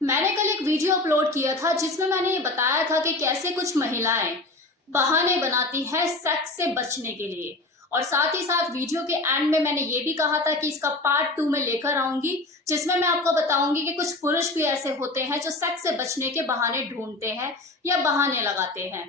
मैंने कल एक वीडियो अपलोड किया था जिसमें मैंने ये बताया था कि कैसे कुछ महिलाएं बहाने बनाती हैं सेक्स से बचने के लिए। और साथ ही साथ वीडियो के एंड में मैंने ये भी कहा था कि इसका पार्ट 2 में लेकर आऊंगी, जिसमें मैं आपको बताऊंगी कि कुछ पुरुष भी ऐसे होते हैं जो सेक्स से बचने के बहाने ढूंढते हैं या बहाने लगाते हैं।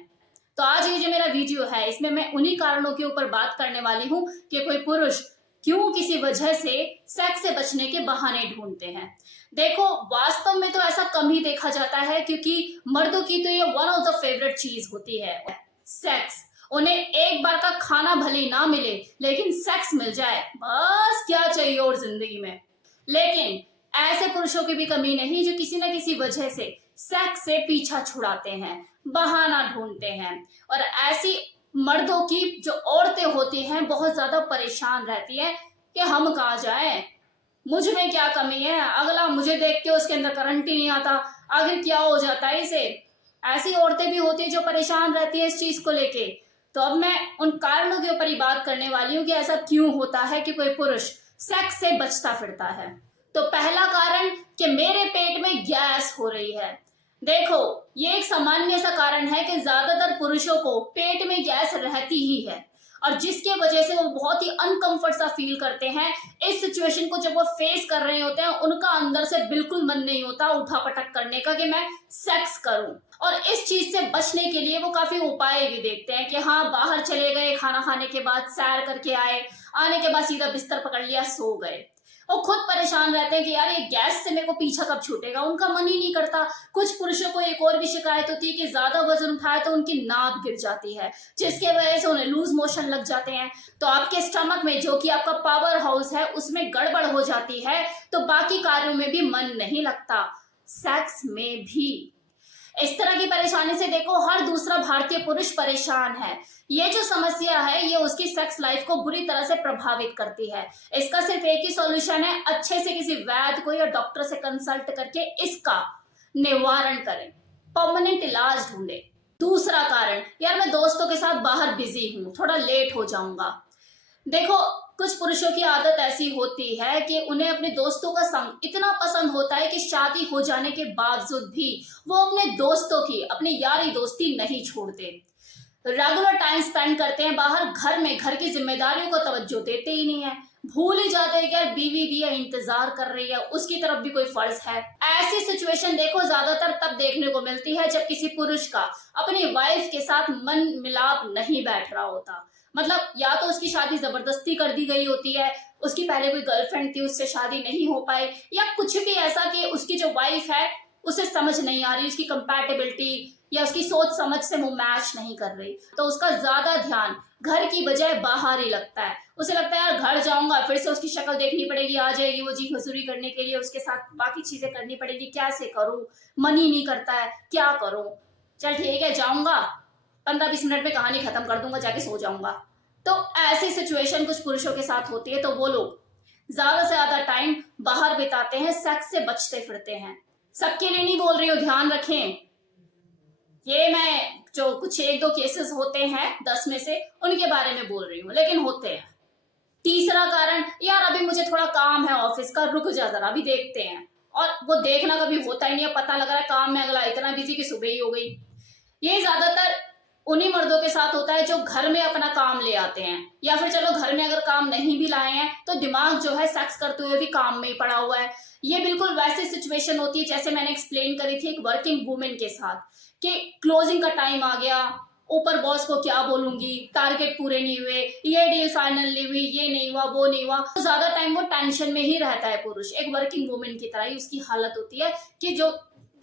तो आज ये जो मेरा वीडियो है इसमें मैं उन्हीं कारणों के ऊपर बात करने वाली हूँ कि कोई पुरुष क्यों किसी वजह से सेक्स से बचने के बहाने ढूंढते हैं। देखो, वास्तव में तो ऐसा कम ही देखा जाता है क्योंकि मर्दों की तो ये वन ऑफ द फेवरेट चीज होती है सेक्स। उन्हें एक बार का खाना भले ही ना मिले लेकिन सेक्स मिल जाए, बस क्या चाहिए और जिंदगी में। लेकिन ऐसे पुरुषों की भी कमी नहीं जो किसी न किसी वजह से सेक्स से पीछा छुड़ाते हैं, बहाना ढूंढते हैं। और ऐसी मर्दों की जो औरतें होती हैं बहुत ज्यादा परेशान रहती है कि हम कहाँ जाएं, मुझ में क्या कमी है, अगला मुझे देख के उसके अंदर करंट ही नहीं आता, आखिर क्या हो जाता है इसे। ऐसी औरतें भी होती है जो परेशान रहती है इस चीज को लेके। तो अब मैं उन कारणों के ऊपर ही बात करने वाली हूँ कि ऐसा क्यों होता है कि कोई पुरुष सेक्स से बचता फिरता है। तो पहला कारण कि मेरे पेट में गैस हो रही है। देखो, ये एक सामान्य सा कारण है कि ज्यादातर पुरुषों को पेट में गैस रहती ही है और जिसके वजह से वो बहुत ही अनकंफर्ट सा फील करते हैं। इस सिचुएशन को जब वो फेस कर रहे होते हैं उनका अंदर से बिल्कुल मन नहीं होता उठापटक करने का कि मैं सेक्स करूं। और इस चीज से बचने के लिए वो काफी उपाय भी देखते हैं कि हाँ, बाहर चले गए, खाना खाने के बाद सैर करके आए, आने के बाद सीधा बिस्तर पकड़ लिया, सो गए। वो खुद परेशान रहते हैं कि यार ये गैस से मेरे को पीछा कब छूटेगा, उनका मन ही नहीं करता। कुछ पुरुषों को एक और भी शिकायत होती है कि ज्यादा वजन उठाए तो उनकी नाक गिर जाती है, जिसके वजह से उन्हें लूज मोशन लग जाते हैं। तो आपके स्टमक में, जो कि आपका पावर हाउस है, उसमें गड़बड़ हो जाती है तो बाकी कार्यों में भी मन नहीं लगता, सेक्स में भी। इस तरह की परेशानी से देखो हर दूसरा भारतीय पुरुष परेशान है। ये जो समस्या है ये उसकी सेक्स लाइफ को बुरी तरह से प्रभावित करती है। इसका सिर्फ एक ही सॉल्यूशन है, अच्छे से किसी वैद्य को या डॉक्टर से कंसल्ट करके इसका निवारण करें, परमानेंट इलाज ढूंढे। दूसरा कारण, यार मैं दोस्तों के साथ बाहर बिजी हूँ, थोड़ा लेट हो जाऊंगा। देखो, कुछ पुरुषों की आदत ऐसी होती है कि उन्हें अपने दोस्तों का संग इतना पसंद होता है कि शादी हो जाने के बावजूद भी वो अपने दोस्तों की, अपनी यारी दोस्ती नहीं छोड़ते। रेगुलर टाइम स्पेंड करते हैं बाहर, घर में घर की जिम्मेदारियों को तवज्जो देते ही नहीं है। भूल ही जाते हैं कि यार बीवी भी है, इंतजार कर रही है, उसकी तरफ भी कोई फर्ज है। ऐसी सिचुएशन देखो ज्यादातर तब देखने को मिलती है जब किसी पुरुष का अपनी वाइफ के साथ मन मिलाप नहीं बैठ रहा होता। मतलब या तो उसकी शादी जबरदस्ती कर दी गई होती है, उसकी पहले कोई गर्लफ्रेंड थी, उससे शादी नहीं हो पाई, या कुछ भी ऐसा कि उसकी जो वाइफ है उसे समझ नहीं आ रही, उसकी कंपैटिबिलिटी या उसकी सोच समझ से वो मैच नहीं कर रही, तो उसका ज्यादा ध्यान घर की बजाय बाहर ही लगता है। उसे लगता है यार घर जाऊंगा फिर से उसकी शक्ल देखनी पड़ेगी, आ जाएगी वो जी हजूरी करने के लिए, उसके साथ बाकी चीजें करनी पड़ेगी, कैसे करूं, मन ही नहीं करता है, क्या करूं, चल ठीक है जाऊंगा, 15-20 मिनट में कहानी खत्म कर दूंगा, जाके सो जाऊंगा। तो ऐसी सिचुएशन कुछ पुरुषों के साथ होती है, तो वो लोग ज्यादा से ज्यादा टाइम बाहर बिताते हैं, सेक्स से बचते फिरते हैं। सबके लिए नहीं बोल रही हूँ, ध्यान रखें, ये मैं जो कुछ एक दो केसेस होते हैं 10 में से उनके बारे में बोल रही हूँ, लेकिन होते हैं। तीसरा कारण, यार अभी मुझे थोड़ा काम है ऑफिस का, रुक जा जरा अभी देखते हैं। और वो देखना कभी होता ही नहीं है, पता लग रहा है काम में अगला इतना बिजी कि सुबह ही हो गई। ये ज्यादातर उन्हीं मर्दों के साथ होता है जो घर में अपना काम ले आते हैं, या फिर चलो घर में अगर काम नहीं भी लाए हैं तो दिमाग जो है सेक्स करते हुए भी काम में ही पड़ा हुआ है। ये बिल्कुल वैसी सिचुएशन होती है जैसे मैंने एक्सप्लेन करी थी एक वर्किंग वुमेन के साथ कि क्लोजिंग का टाइम आ गया, ऊपर बॉस को क्या बोलूंगी, टारगेट पूरे नहीं हुए, ये डील फाइनल नहीं हुई, ये नहीं हुआ, वो नहीं हुआ, तो ज्यादा टाइम वो टेंशन में ही रहता है पुरुष। एक वर्किंग वुमेन की तरह ही उसकी हालत होती है कि जो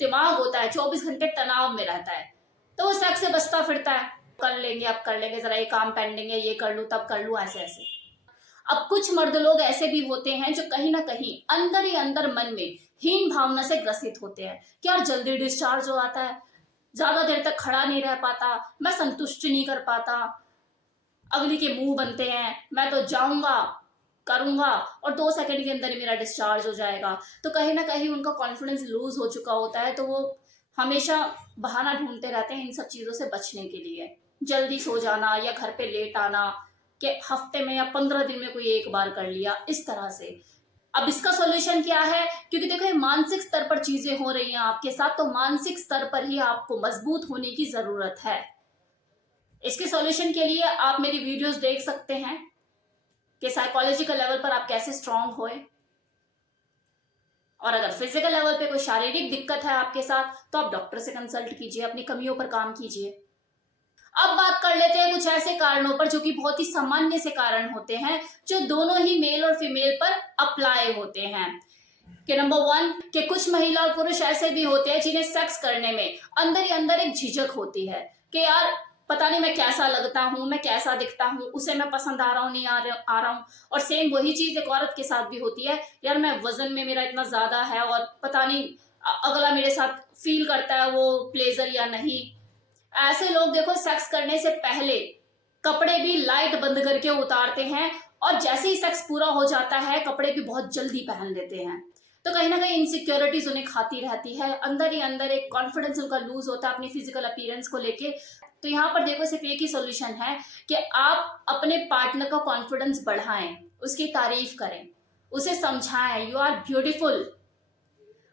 दिमाग होता है 24 घंटे तनाव में रहता है, तो वो सेक्स से बचता फिरता है, कर लेंगे अब कर लेंगे, जरा ये काम पेंडिंग है, ये कर लूं तब कर लूं, ऐसे ऐसे। अब कुछ मर्द लोग ऐसे भी होते हैं जो कहीं ना कहीं अंदर ही अंदर मन में हीन भावना से ग्रसित होते हैं कि यार जल्दी डिस्चार्ज हो आता है, ज्यादा देर तक खड़ा नहीं रह पाता, मैं संतुष्ट नहीं कर पाता, अगली के मुंह बनते हैं, मैं तो जाऊंगा करूंगा और 2 सेकंड के अंदर ही मेरा डिस्चार्ज हो जाएगा। तो कहीं ना कहीं उनका कॉन्फिडेंस लूज हो चुका होता है, तो वो हमेशा बहाना ढूंढते रहते हैं इन सब चीजों से बचने के लिए। जल्दी सो जाना या घर पे लेट आना, कि हफ्ते में या 15 दिन में कोई एक बार कर लिया, इस तरह से। अब इसका सॉल्यूशन क्या है? क्योंकि देखो ये मानसिक स्तर पर चीजें हो रही हैं आपके साथ, तो मानसिक स्तर पर ही आपको मजबूत होने की जरूरत है। इसके सॉल्यूशन के लिए आप मेरी वीडियोस देख सकते हैं कि साइकोलॉजिकल लेवल पर आप कैसे स्ट्रांग होए, और अगर फिजिकल लेवल पे कोई शारीरिक दिक्कत है आपके साथ तो आप डॉक्टर से कंसल्ट कीजिए, अपनी कमियों पर काम कीजिए। अब बात कर लेते हैं कुछ ऐसे कारणों पर जो कि बहुत ही सामान्य से कारण होते हैं, जो दोनों ही मेल और फीमेल पर अप्लाई होते हैं। कि नंबर 1 कि कुछ महिला और पुरुष ऐसे भी होते हैं जिन्हें सेक्स करने में अंदर ही अंदर एक झिझक होती है कि यार पता नहीं मैं कैसा लगता हूँ, मैं कैसा दिखता हूँ, उसे मैं पसंद आ रहा हूँ नहीं आ रहा हूँ। और सेम वही चीज एक औरत के साथ भी होती है, यार मैं वजन में मेरा इतना ज्यादा है और पता नहीं अगला मेरे साथ फील करता है वो प्लेजर या नहीं। ऐसे लोग देखो सेक्स करने से पहले कपड़े भी लाइट बंद करके उतारते हैं, और जैसे ही सेक्स पूरा हो जाता है कपड़े भी बहुत जल्दी पहन लेते हैं। तो कहीं ना कहीं इनसिक्योरिटीज उन्हें खाती रहती है, अंदर ही अंदर एक कॉन्फिडेंस उनका लूज होता है अपनी फिजिकल अपीयरेंस को लेके। तो यहाँ पर देखो सिर्फ एक ही सोल्यूशन है कि आप अपने पार्टनर का कॉन्फिडेंस बढ़ाएं, उसकी तारीफ करें, उसे समझाएं यू आर ब्यूटीफुल।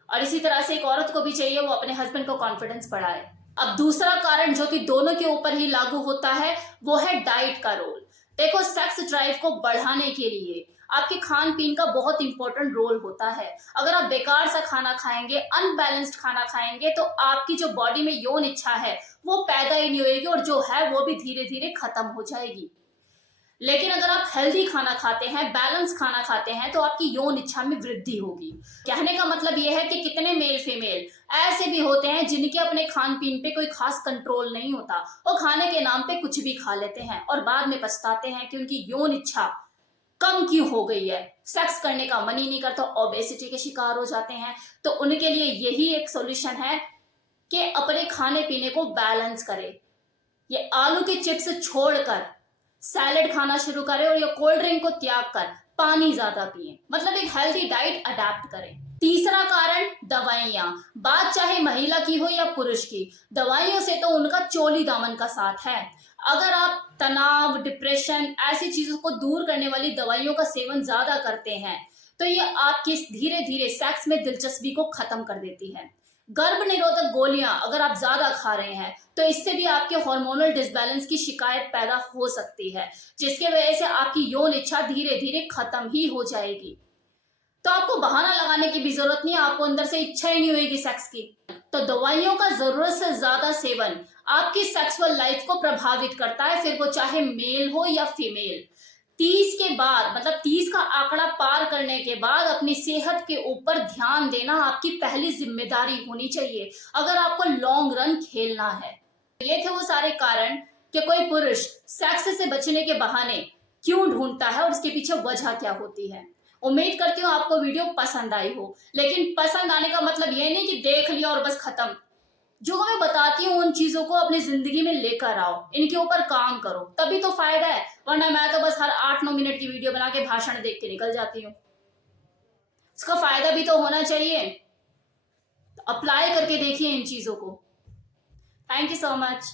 और इसी तरह से एक औरत को भी चाहिए वो अपने हस्बैंड को कॉन्फिडेंस बढ़ाए। अब दूसरा कारण जो कि दोनों के ऊपर ही लागू होता है वो है डाइट का रोल। देखो सेक्स ड्राइव को बढ़ाने के लिए आपके खान पीन का बहुत इंपॉर्टेंट रोल होता है। अगर आप बेकार सा खाना खाएंगे, अनबैलेंस्ड खाना खाएंगे, तो आपकी जो बॉडी में यौन इच्छा है वो पैदा ही नहीं होगी, और जो है वो भी धीरे धीरे खत्म हो जाएगी। लेकिन अगर आप हेल्दी खाना खाते हैं, बैलेंस खाना खाते हैं, तो आपकी यौन इच्छा में वृद्धि होगी। कहने का मतलब यह है कि कितने मेल फीमेल ऐसे भी होते हैं जिनके अपने खान पीन पे कोई खास कंट्रोल नहीं होता, वो खाने के नाम पे कुछ भी खा लेते हैं और बाद में पछताते हैं कि उनकी यौन इच्छा कम क्यों हो गई है, सेक्स करने का मन ही नहीं करता, ओबेसिटी के शिकार हो जाते हैं। तो उनके लिए यही एक सॉल्यूशन है कि अपने खाने पीने को बैलेंस करें। ये आलू के चिप्स छोड़कर सैलेड खाना शुरू करें, और ये कोल्ड ड्रिंक को त्याग कर पानी ज्यादा पिए, मतलब एक हेल्दी डाइट अडेप्ट करें। तीसरा कारण दवाइयां। बात चाहे महिला की हो या पुरुष की, दवाइयों से तो उनका चोली दामन का साथ है। अगर आप तनाव, डिप्रेशन, ऐसी चीजों को दूर करने वाली दवाइयों का सेवन ज्यादा करते हैं तो ये आपकी धीरे धीरे सेक्स में दिलचस्पी को खत्म कर देती है। गर्भ निरोधक गोलियां अगर आप ज्यादा खा रहे हैं तो इससे भी आपके हार्मोनल डिसबैलेंस की शिकायत पैदा हो सकती है, जिसके वजह से आपकी यौन इच्छा धीरे धीरे खत्म ही हो जाएगी। तो आपको बहाना लगाने की भी जरूरत नहीं है, आपको अंदर से इच्छा ही नहीं होगी सेक्स की। तो दवाइयों का जरूरत से ज्यादा सेवन आपकी सेक्सुअल लाइफ को प्रभावित करता है, फिर वो चाहे मेल हो या फीमेल। 30 के बाद, मतलब 30 का आंकड़ा पार करने के बाद अपनी सेहत के ऊपर ध्यान देना आपकी पहली जिम्मेदारी होनी चाहिए, अगर आपको लॉन्ग रन खेलना है। ये थे वो सारे कारण कि कोई पुरुष सेक्स से बचने के बहाने क्यों ढूंढता है और उसके पीछे वजह क्या होती है। उम्मीद करती हूँ आपको वीडियो पसंद आई हो, लेकिन पसंद आने का मतलब ये नहीं कि देख लिया और बस खत्म। जो मैं बताती हूँ उन चीजों को अपनी जिंदगी में लेकर आओ, इनके ऊपर काम करो, तभी तो फायदा है। वरना मैं तो बस हर 8-9 मिनट की वीडियो बना के भाषण देख के निकल जाती हूँ। इसका फायदा भी तो होना चाहिए, अप्लाई करके देखिए इन चीजों को। Thank you so much.